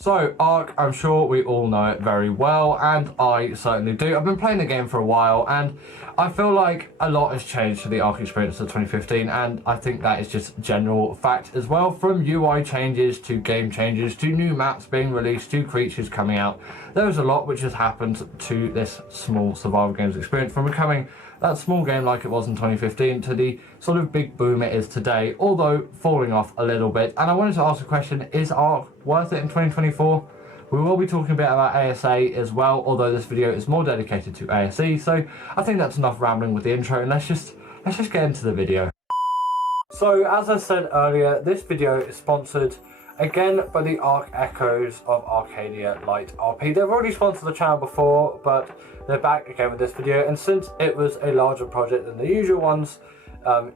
So, Ark, I'm sure we all know it very well, and I certainly do. I've been playing the game for a while, and I feel like a lot has changed to the Ark experience of 2015, and I think that is just general fact as well, from UI changes to game changes to new maps being released to creatures coming out. There's a lot which has happened to this small survival games experience, from becoming that small game like it was in 2015 to the sort of big boom it is today, although falling off a little bit. And I wanted to ask a question: is Ark worth it in 2024? We will be talking a bit about ASA as well, although this video is more dedicated to ASE, so I think that's enough rambling with the intro, and let's just get into the video. So, as I said earlier, this video is sponsored again by the Ark Echoes of Arcadia Light RP. They've already sponsored the channel before, but they're back again with this video, and since it was a larger project than the usual ones,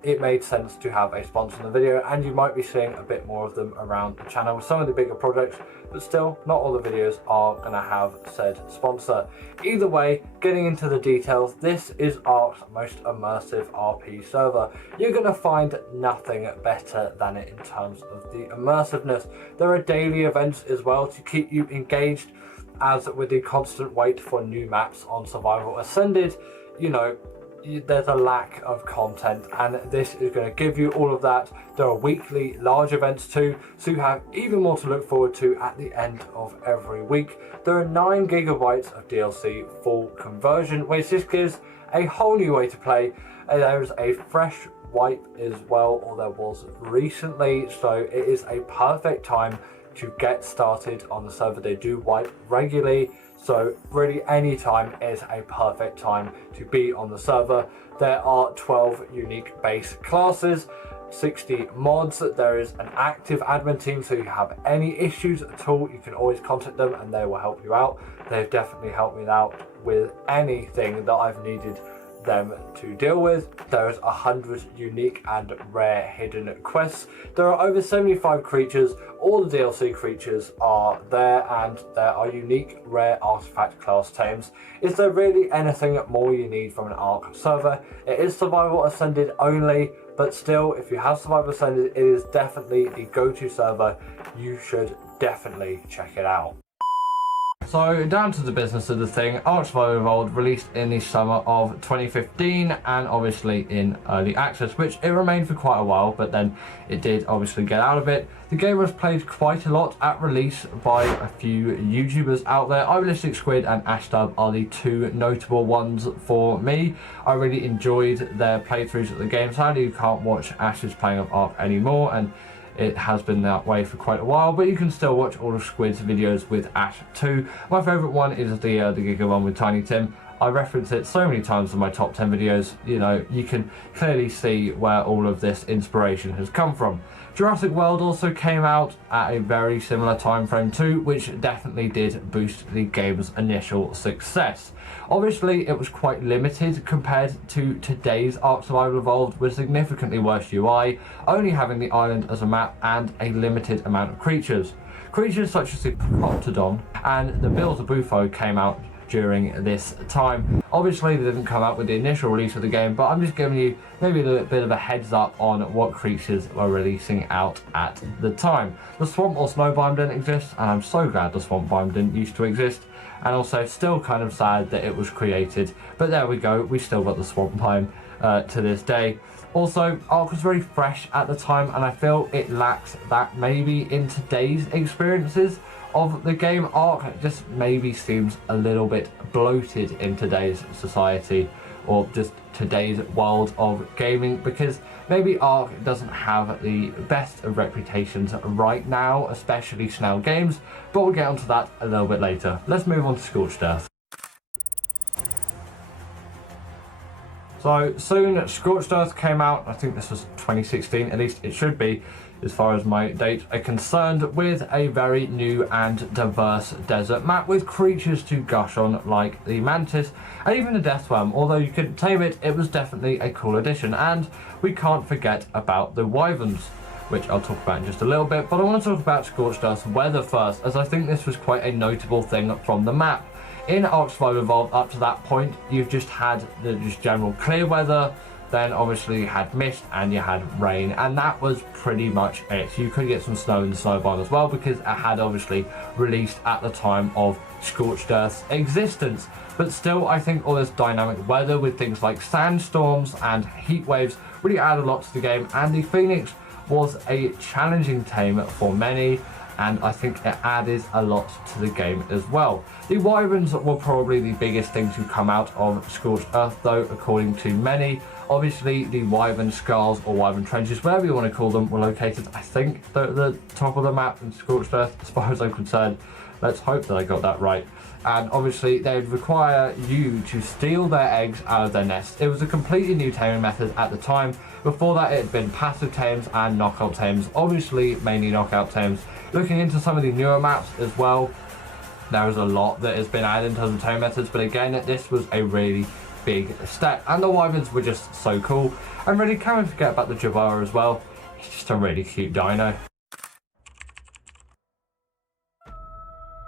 it made sense to have a sponsor in the video, and you might be seeing a bit more of them around the channel with some of the bigger projects, but still, not all the videos are going to have said sponsor. Either way, getting into the details, this is Ark's most immersive RP server. You're going to find nothing better than it in terms of the immersiveness. There are daily events as well to keep you engaged, as with the constant wait for new maps on Survival Ascended, you know, there's a lack of content, and this is going to give you all of that. There are weekly large events too, so you have even more to look forward to at the end of every week. There are 9 gigabytes of DLC full conversion, which just gives a whole new way to play. There is a fresh wipe as well, or there was recently, so it is a perfect time to get started on the server. They do wipe regularly, so really any time is a perfect time to be on the server. There are 12 unique base classes, 60 mods. There is an active admin team, so if you have any issues at all, you can always contact them and they will help you out. They've definitely helped me out with anything that I've needed them to deal with. There's 100 unique and rare hidden quests. There are over 75 creatures. All the DLC creatures are there, and there are unique rare artifact class tames. Is there really anything more you need from an Ark server? It is Survival Ascended only, but still, if you have Survival Ascended, it is definitely the go-to server. You should definitely check it out. So, down to the business of the thing, Ark Survival Evolved released in the summer of 2015, and obviously in early access, which it remained for quite a while, but then it did obviously get out of it. The game was played quite a lot at release by a few YouTubers out there. Irelistic Squid and Ashdub are the two notable ones for me. I really enjoyed their playthroughs of the game. Sadly, you can't watch Ash's playing of Ark anymore, and it has been that way for quite a while, but you can still watch all of Squid's videos with Ash too. My favourite one is the Giga one with Tiny Tim. I reference it so many times in my top 10 videos. You know, you can clearly see where all of this inspiration has come from. Jurassic World also came out at a very similar time frame too, which definitely did boost the game's initial success. Obviously, it was quite limited compared to today's Ark Survival Evolved, with significantly worse UI, only having the island as a map and a limited amount of creatures. Creatures such as the Proctodon and the Bilzabufo came out during this time. Obviously, they didn't come out with the initial release of the game, but I'm just giving you maybe a little bit of a heads up on what creatures were releasing out at the time. The swamp or snow biome didn't exist, and I'm so glad the swamp biome didn't used to exist, and also still kind of sad that it was created, but there we go, we still got the swamp biome to this day. Also, Ark was very fresh at the time, and I feel it lacks that maybe in today's experiences of the game. Ark just maybe seems a little bit bloated in today's society, or just today's world of gaming, because maybe Ark doesn't have the best of reputations right now, especially Snail Games, but we'll get onto that a little bit later. Let's move on to Scorched Earth. So soon, Scorched Earth came out. I think this was 2016, at least it should be, as far as my dates are concerned, with a very new and diverse desert map with creatures to gush on like the mantis and even the deathworm. Although you couldn't tame it, it was definitely a cool addition. And we can't forget about the wyverns, which I'll talk about in just a little bit, but I want to talk about Scorched Earth's weather first, as I think this was quite a notable thing from the map. In Ark Survival Evolved, up to that point, you've just had the just general clear weather, Then obviously you had mist and you had rain, and that was pretty much it. You could get some snow in the snow biome as well, because it had obviously released at the time of Scorched Earth's existence. But still, I think all this dynamic weather with things like sandstorms and heat waves really add a lot to the game, and the Phoenix was a challenging tame for many, and I think it added a lot to the game as well. The Wyverns were probably the biggest thing to come out of Scorched Earth though, according to many. Obviously the Wyvern Skulls, or Wyvern Trenches, whatever you want to call them, were located, I think, at the top of the map in Scorched Earth, as far as I'm concerned. Let's hope that I got that right. And obviously they'd require you to steal their eggs out of their nest. It was a completely new taming method at the time. Before that, it had been passive tames and knockout tames, obviously mainly knockout tames. Looking into some of the newer maps as well, there is a lot that has been added in terms of tame methods, but again, this was a really big step, and the Wyverns were just so cool. And really, can't forget about the Jabbar as well. He's just a really cute dino.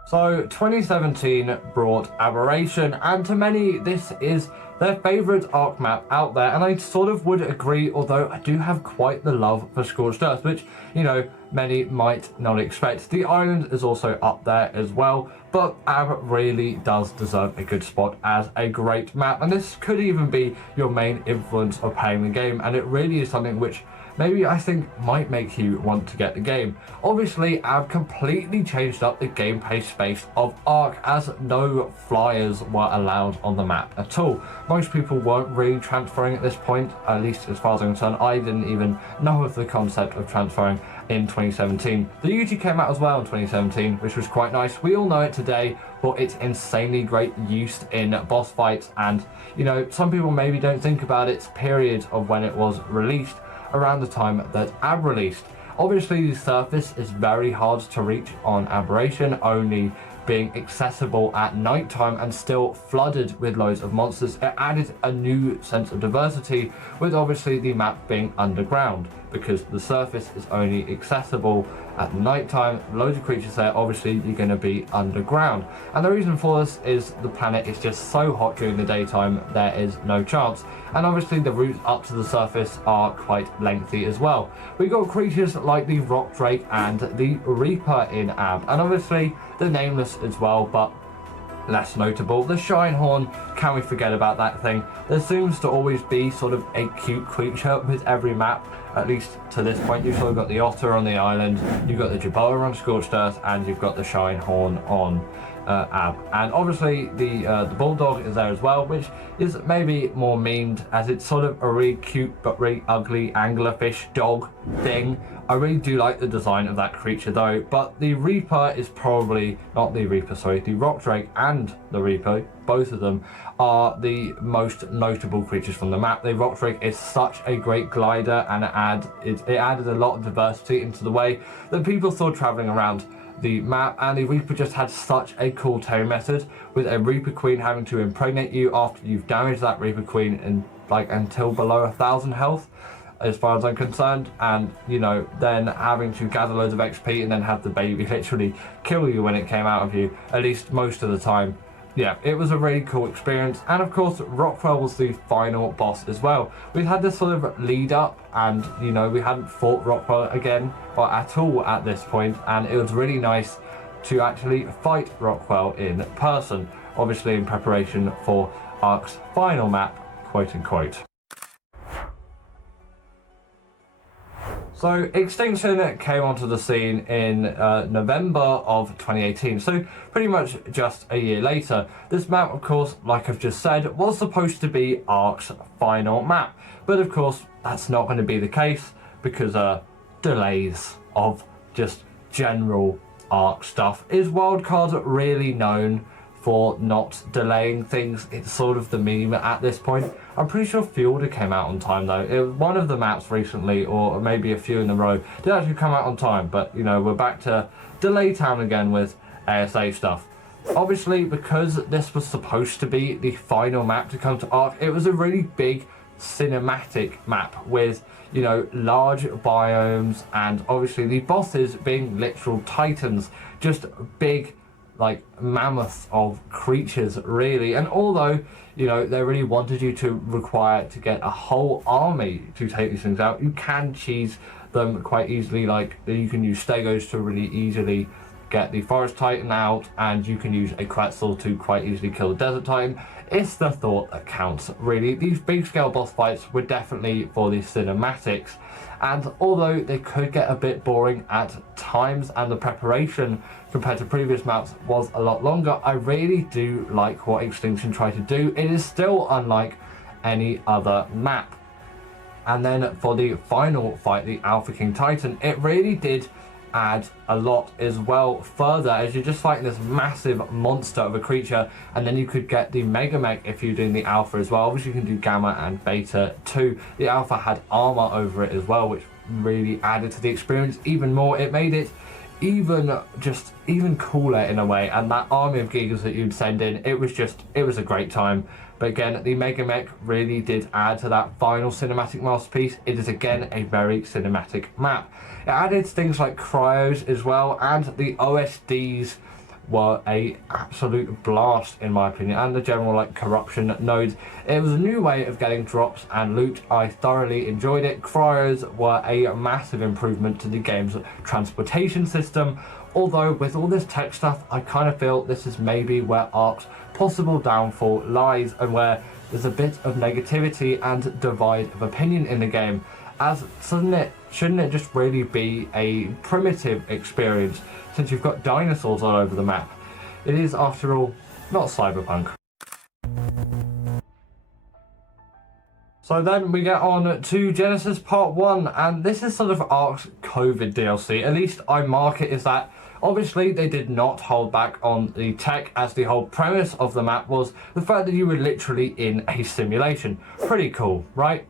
So 2017 brought Aberration, and to many this is their favourite Ark map out there, and I sort of would agree, although I do have quite the love for Scorched Earth, which, you know, many might not expect. The island is also up there as well, but Ab really does deserve a good spot as a great map, and this could even be your main influence of playing the game, and it really is something which maybe I think might make you want to get the game. Obviously, I've completely changed up the gameplay space of Ark, as no flyers were allowed on the map at all. Most people weren't really transferring at this point, at least as far as I'm concerned. I didn't even know of the concept of transferring in 2017. The UG came out as well in 2017, which was quite nice. We all know it today for its insanely great use in boss fights, and, you know, some people maybe don't think about its period of when it was released, around the time that Ab released. Obviously the surface is very hard to reach on Aberration, only being accessible at night time and still flooded with loads of monsters. It added a new sense of diversity, with obviously the map being underground, because the surface is only accessible at night time. Loads of creatures there, obviously you're going to be underground, and the reason for this is the planet is just so hot during the daytime, there is no chance. And obviously the routes up to the surface are quite lengthy as well. We got creatures like the Rock Drake and the Reaper in Ab, and obviously the Nameless as well, but less notable. The Shinehorn, can we forget about that thing? There seems to always be sort of a cute creature with every map, at least to this point. You've sort of got the Otter on the island, you've got the Jabbar on Scorched Earth, and you've got the Shinehorn on Ab. And obviously the Bulldog is there as well, which is maybe more memed, as it's sort of a really cute but really ugly anglerfish dog thing. I really do like the design of that creature though, but the Reaper is probably, not the Reaper, sorry, the Rock Drake and the Reaper, both of them are the most notable creatures from the map. The Rock Drake is such a great glider, and it added a lot of diversity into the way that people saw traveling around the map. And the Reaper just had such a cool tame method, with a Reaper Queen having to impregnate you after you've damaged that Reaper Queen in like until below 1,000 health, as far as I'm concerned, and, you know, then having to gather loads of XP and then have the baby literally kill you when it came out of you, at least most of the time. Yeah, it was a really cool experience. And of course, Rockwell was the final boss as well. We've had this sort of lead up, and, you know, we hadn't fought Rockwell again or at all at this point, and it was really nice to actually fight Rockwell in person, obviously in preparation for Ark's final map, quote unquote. So Extinction came onto the scene in November of 2018, so pretty much just a year later. This map, of course, like I've just said, was supposed to be Ark's final map, but of course that's not going to be the case, because delays of just general Ark stuff. Is Wildcard really known for not delaying things? It's sort of the meme at this point. I'm pretty sure Fielder came out on time though. It was one of the maps recently, or maybe a few in a row, did actually come out on time, but, you know, we're back to delay town again with ASA stuff. Obviously, because this was supposed to be the final map to come to Ark, it was a really big cinematic map with, you know, large biomes, and obviously the bosses being literal titans, just big like mammoth of creatures really. And although, you know, they really wanted you to require to get a whole army to take these things out, you can cheese them quite easily. Like you can use stegos to really easily get the forest titan out, and you can use a quetzal to quite easily kill the desert titan. It's the thought that counts really. These big scale boss fights were definitely for the cinematics, and although they could get a bit boring at times and the preparation compared to previous maps was a lot longer, I really do like what Extinction tried to do. It is still unlike any other map. And then for the final fight, the Alpha King Titan, it really did add a lot as well further, as you're just fighting this massive monster of a creature, and then you could get the Mega Mech if you're doing the Alpha as well. Obviously you can do Gamma and Beta too. The Alpha had armor over it as well, which really added to the experience even more. It made it even cooler in a way, and that army of gigas that you'd send in, it was a great time. But again, the Mega Mech really did add to that final cinematic masterpiece. It is again a very cinematic map. It added things like cryos as well, and the OSDs were a absolute blast in my opinion, and the general like corruption nodes. It was a new way of getting drops and loot. I thoroughly enjoyed it. Cryos were a massive improvement to the game's transportation system, although with all this tech stuff, I kind of feel this is maybe where Ark's possible downfall lies, and where there's a bit of negativity and divide of opinion in the game, as shouldn't it just really be a primitive experience since you've got dinosaurs all over the map? It is, after all, not cyberpunk. So then we get on to Genesis Part 1, and this is sort of Ark's COVID DLC. At least I mark it as that. Obviously, they did not hold back on the tech, as the whole premise of the map was the fact that you were literally in a simulation. Pretty cool, right?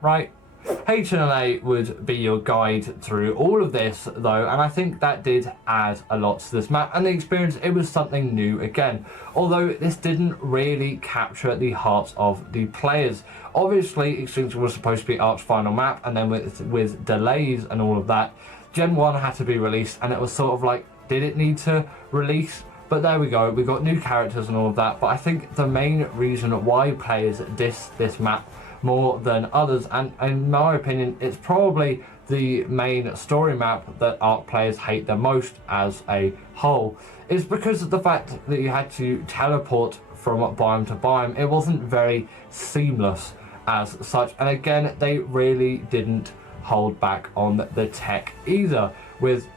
Right? HNLA would be your guide through all of this though, and I think that did add a lot to this map and the experience. It was something new again, although this didn't really capture the hearts of the players. Obviously, Extinction was supposed to be Ark's final map, and then with delays and all of that, Gen 1 had to be released, and it was sort of like, did it need to release? But there we go, we got new characters and all of that. But I think the main reason why players diss this map more than others, and in my opinion it's probably the main story map that Ark players hate the most as a whole, is because of the fact that you had to teleport from biome to biome. It wasn't very seamless as such, and again they really didn't hold back on the tech either, with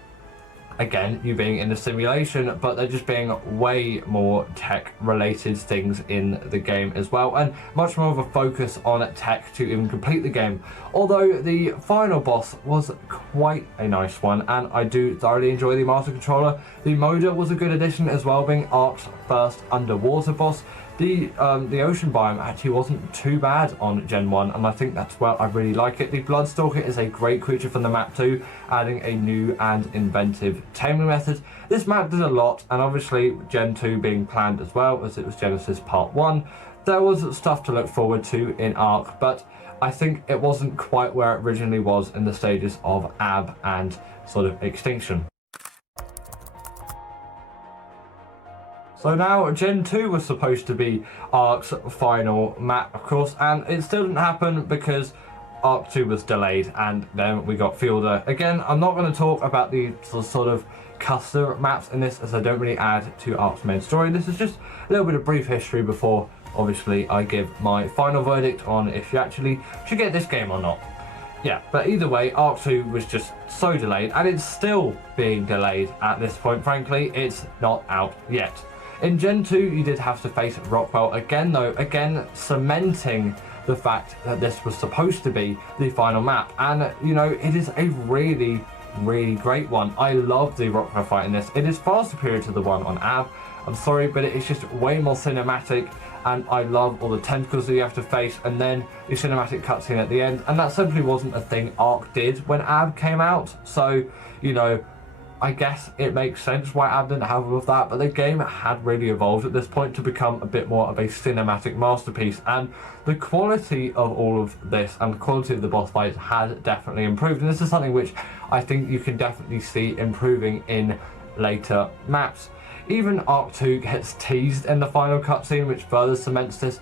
again you being in a simulation, but there just being way more tech related things in the game as well, and much more of a focus on tech to even complete the game. Although the final boss was quite a nice one, and I do thoroughly enjoy the Master Controller. The Moda was a good addition as well, being Ark's first underwater boss. The ocean biome actually wasn't too bad on Gen 1, and I think that's where I really like it. The Bloodstalker is a great creature from the map too, adding a new and inventive taming method. This map did a lot, and obviously Gen 2 being planned as well, as it was Genesis Part 1, there was stuff to look forward to in Ark, but I think it wasn't quite where it originally was in the stages of Ab and sort of Extinction. So now Gen 2 was supposed to be Ark's final map, of course, and it still didn't happen because Ark 2 was delayed, and then we got Fielder. Again, I'm not going to talk about the sort of custom maps in this, as I don't really add to Ark's main story. This is just a little bit of brief history before, obviously, I give my final verdict on if you actually should get this game or not. Yeah, but either way, Ark 2 was just so delayed, and it's still being delayed at this point. Frankly, it's not out yet. In Gen 2, you did have to face Rockwell again though, again cementing the fact that this was supposed to be the final map. And, you know, it is a really, really great one. I love the Rockwell fight in this. It is far superior to the one on Ab. I'm sorry, but it is just way more cinematic, and I love all the tentacles that you have to face, and then the cinematic cutscene at the end. And that simply wasn't a thing Ark did when Ab came out. So, you know, I guess it makes sense why Ab didn't have all of that, but the game had really evolved at this point to become a bit more of a cinematic masterpiece, and the quality of all of this and the quality of the boss fights had definitely improved, and this is something which I think you can definitely see improving in later maps. Even Arc 2 gets teased in the final cutscene, which further cements this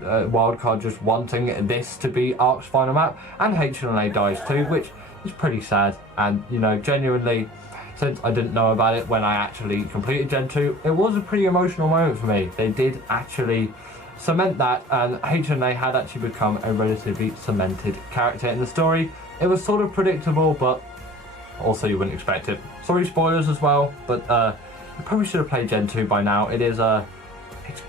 wildcard just wanting this to be Arc's final map, and H&A dies too, which is pretty sad. And you know, genuinely, since I didn't know about it when I actually completed Gen 2, it was a pretty emotional moment for me. They did actually cement that, and H&A had actually become a relatively cemented character in the story. It was sort of predictable, but also you wouldn't expect it. Sorry, spoilers as well, but you probably should have played Gen 2 by now. It is it's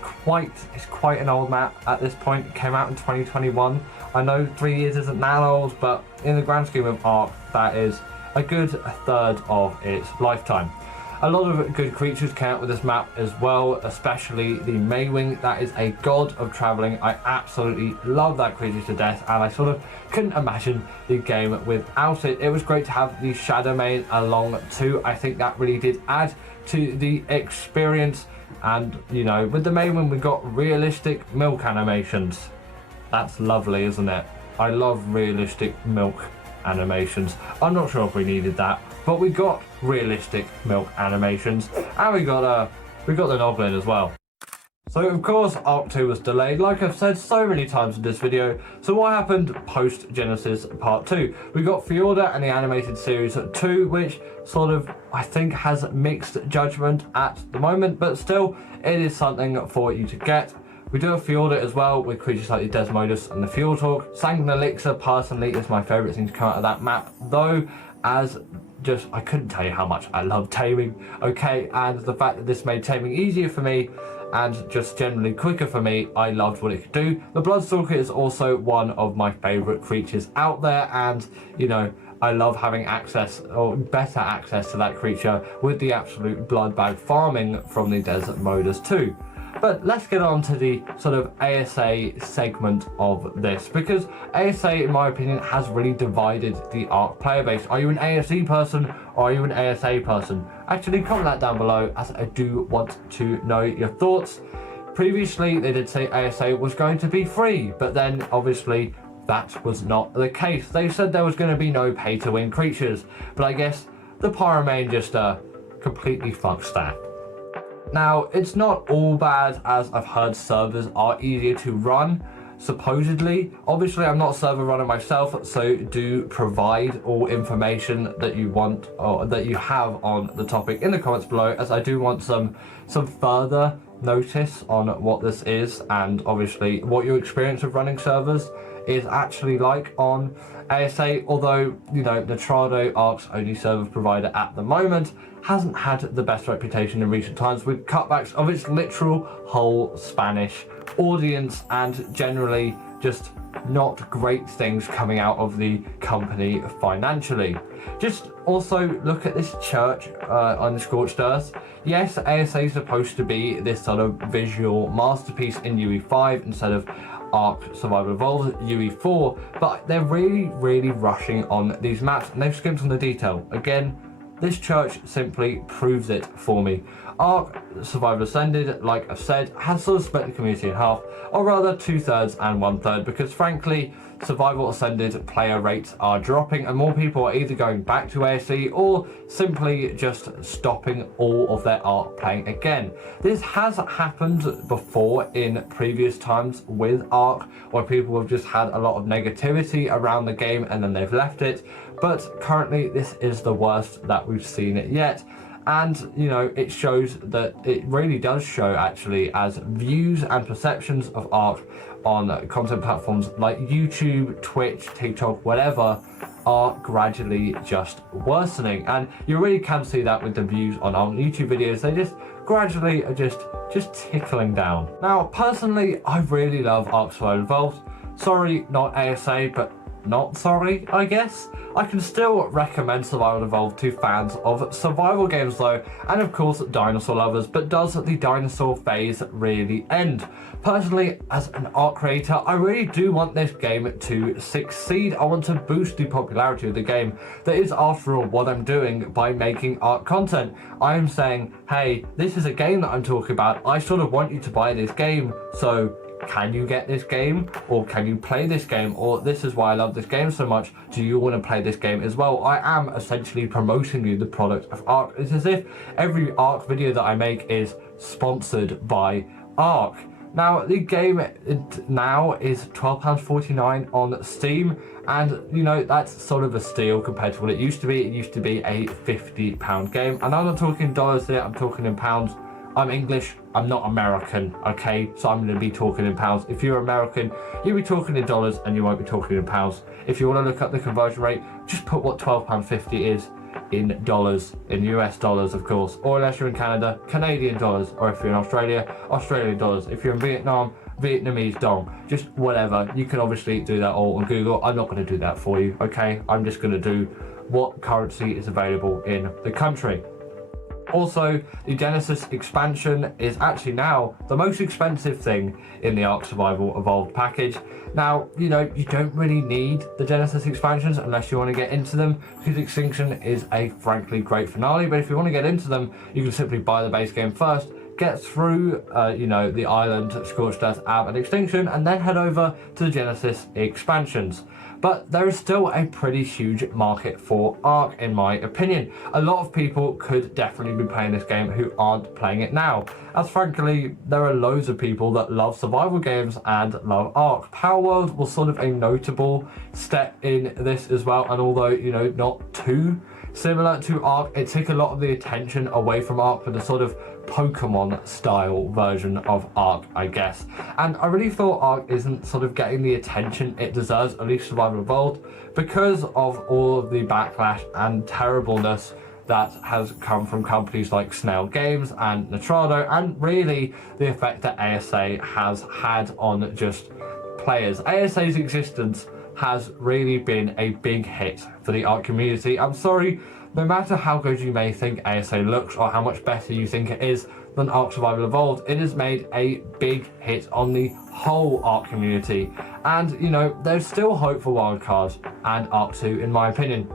quite an old map at this point. It came out in 2021. I know 3 years isn't that old, but in the grand scheme of Arc, that is a good third of its lifetime. A lot of good creatures came out with this map as well, especially the Maywing. That is a god of traveling. I absolutely love that creature to death, and I sort of couldn't imagine the game without it. It was great to have the Shadow Maid along too. I think that really did add to the experience. And you know, with the Maywing, we got realistic milk animations. That's lovely, isn't it? I love realistic milk animations. I'm not sure if we needed that, but we got realistic milk animations, and we got the Noglin as well. So of course Arc 2 was delayed, like I've said so many times in this video. So what happened post Genesis Part 2? We got Fjorda and the animated series 2, which sort of, I think, has mixed judgment at the moment, but still it is something for you to get. We do have Fjorda as well, with creatures like the Desmodus and the Fjord Hawk. Sanguine Elixir personally is my favourite thing to come out of that map, though, as just, I couldn't tell you how much I love taming, okay, and the fact that this made taming easier for me and just generally quicker for me, I loved what it could do. The Bloodstalker is also one of my favourite creatures out there, and you know, I love having access, or better access, to that creature with the absolute blood bag farming from the Desert Modus too. But let's get on to the sort of ASA segment of this, because ASA, in my opinion, has really divided the Arc player base. Are you an ASE person, or are you an ASA person? Actually, comment that down below, as I do want to know your thoughts. Previously, they did say ASA was going to be free, but then obviously that was not the case. They said there was going to be no pay-to-win creatures, but I guess the Pyromane just completely fucks that. Now, it's not all bad, as I've heard servers are easier to run, supposedly. Obviously, I'm not a server runner myself, so do provide all information that you want or that you have on the topic in the comments below, as I do want some further notice on what this is, and obviously what your experience of running servers is actually like on ASA. Although, you know, Nitrado, Arc's only server provider at the moment, hasn't had the best reputation in recent times, with cutbacks of its literal whole Spanish audience, and generally just not great things coming out of the company financially. Just also look at this church on the Scorched Earth. Yes, ASA is supposed to be this sort of visual masterpiece in UE5 instead of Arc Survival Evolved UE4, but they're really rushing on these maps, and they've skimped on the detail. Again, this church simply proves it for me. Arc Survival Ascended, like I've said, has sort of split the community in half, or rather 2/3 and 1/3, because frankly, Survival Ascended player rates are dropping, and more people are either going back to ASE or simply just stopping all of their Arc playing again. This has happened before in previous times with Arc, where people have just had a lot of negativity around the game and then they've left it, but currently this is the worst that we've seen it yet. And you know, it shows that it really does show, actually, as views and perceptions of Arc on content platforms like YouTube, Twitch, TikTok, whatever, are gradually just worsening. And you really can see that with the views on our YouTube videos. They just gradually are just tickling down. Now, personally, I really love Arc Survival Evolved. Sorry, not ASA, but not sorry, I guess. I can still recommend Survival Evolved to fans of survival games though, and of course dinosaur lovers, but does the dinosaur phase really end? Personally, as an Arc creator, I really do want this game to succeed. I want to boost the popularity of the game. That is, after all, what I'm doing by making Arc content. I'm saying, hey, this is a game that I'm talking about. I sort of want you to buy this game, so can you get this game, or can you play this game, or this is why I love this game so much, do you want to play this game as well? I am essentially promoting you the product of Ark. It's as if every Ark video that I make is sponsored by Ark. Now, the game now is £12.49 on Steam, and you know, that's sort of a steal compared to what it used to be. It used to be a £50 game, and I'm not talking dollars here, I'm talking in pounds. I'm English, I'm not American, okay? So I'm going to be talking in pounds. If you're American, you'll be talking in dollars and you won't be talking in pounds. If you want to look up the conversion rate, just put what £12.50 is in dollars, in US dollars, of course. Or unless you're in Canada, Canadian dollars. Or if you're in Australia, Australian dollars. If you're in Vietnam, Vietnamese dong. Just whatever. You can obviously do that all on Google. I'm not going to do that for you, okay? I'm just going to do what currency is available in the country. Also, the Genesis expansion is actually now the most expensive thing in the Ark Survival Evolved package. Now, you know, you don't really need the Genesis expansions unless you want to get into them, because Extinction is a frankly great finale, but if you want to get into them, you can simply buy the base game first, get through, you know, the island, Scorched Earth, Ab, and Extinction, and then head over to the Genesis expansions. But there is still a pretty huge market for Ark, in my opinion. A lot of people could definitely be playing this game who aren't playing it now, as frankly, there are loads of people that love survival games and love Ark. Power World was sort of a notable step in this as well, and although, you know, not too similar to Ark, it took a lot of the attention away from Ark for the sort of Pokemon style version of Ark, I guess. And I really thought Ark isn't sort of getting the attention it deserves, at least Survival Evolved, because of all of the backlash and terribleness that has come from companies like Snail Games and Nitrado, and really the effect that ASA has had on just players. ASA's existence has really been a big hit for the Ark community. I'm sorry, no matter how good you may think ASA looks or how much better you think it is than Ark Survival Evolved, it has made a big hit on the whole Ark community. And, you know, there's still hope for Wildcards and Ark 2, in my opinion.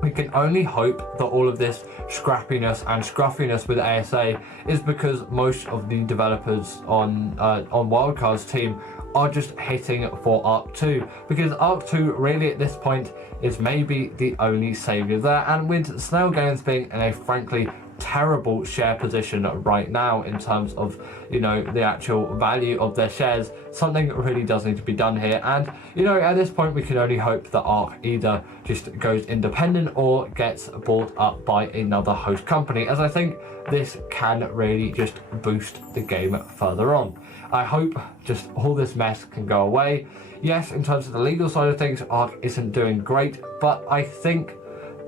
We can only hope that all of this scrappiness and scruffiness with ASA is because most of the developers on Wildcard's team are just hitting for Ark 2, because Ark 2 really at this point is maybe the only saviour there, and with Snail Games being in a frankly terrible share position right now in terms of, you know, the actual value of their shares, something really does need to be done here. And, you know, at this point we can only hope that Ark either just goes independent or gets bought up by another host company, as I think this can really just boost the game further on. I hope just all this mess can go away. Yes, in terms of the legal side of things, Ark isn't doing great, but I think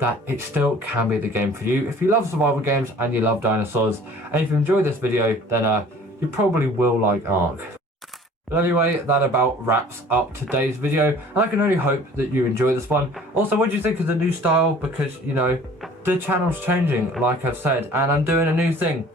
that it still can be the game for you. If you love survival games and you love dinosaurs, and if you enjoyed this video, then you probably will like Ark. But anyway, that about wraps up today's video, and I can only hope that you enjoy this one. Also, what do you think of the new style? Because, you know, the channel's changing, like I've said, and I'm doing a new thing.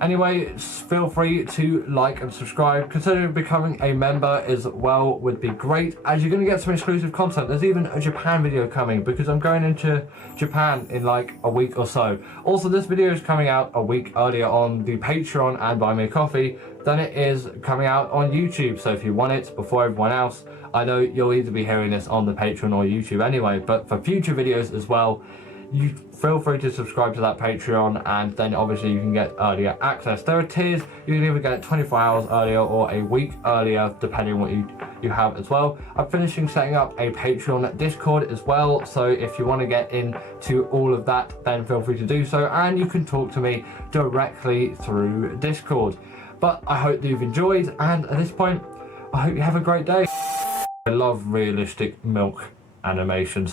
Anyway, feel free to like and subscribe. Considering becoming a member as well would be great, as you're going to get some exclusive content. There's even a Japan video coming, because I'm going into Japan in like a week or so. Also, this video is coming out a week earlier on the Patreon and Buy Me a Coffee than it is coming out on YouTube. So if you want it before everyone else, I know you'll either be hearing this on the Patreon or YouTube anyway, but for future videos as well, you feel free to subscribe to that Patreon, and then obviously you can get earlier access. There are tiers. You can either get it 24 hours earlier or a week earlier, depending on what you have as well. I'm finishing setting up a Patreon Discord as well, so if you want to get into all of that, then feel free to do so, and you can talk to me directly through Discord. But I hope that you've enjoyed, and at this point, I hope you have a great day. I love realistic milk animations.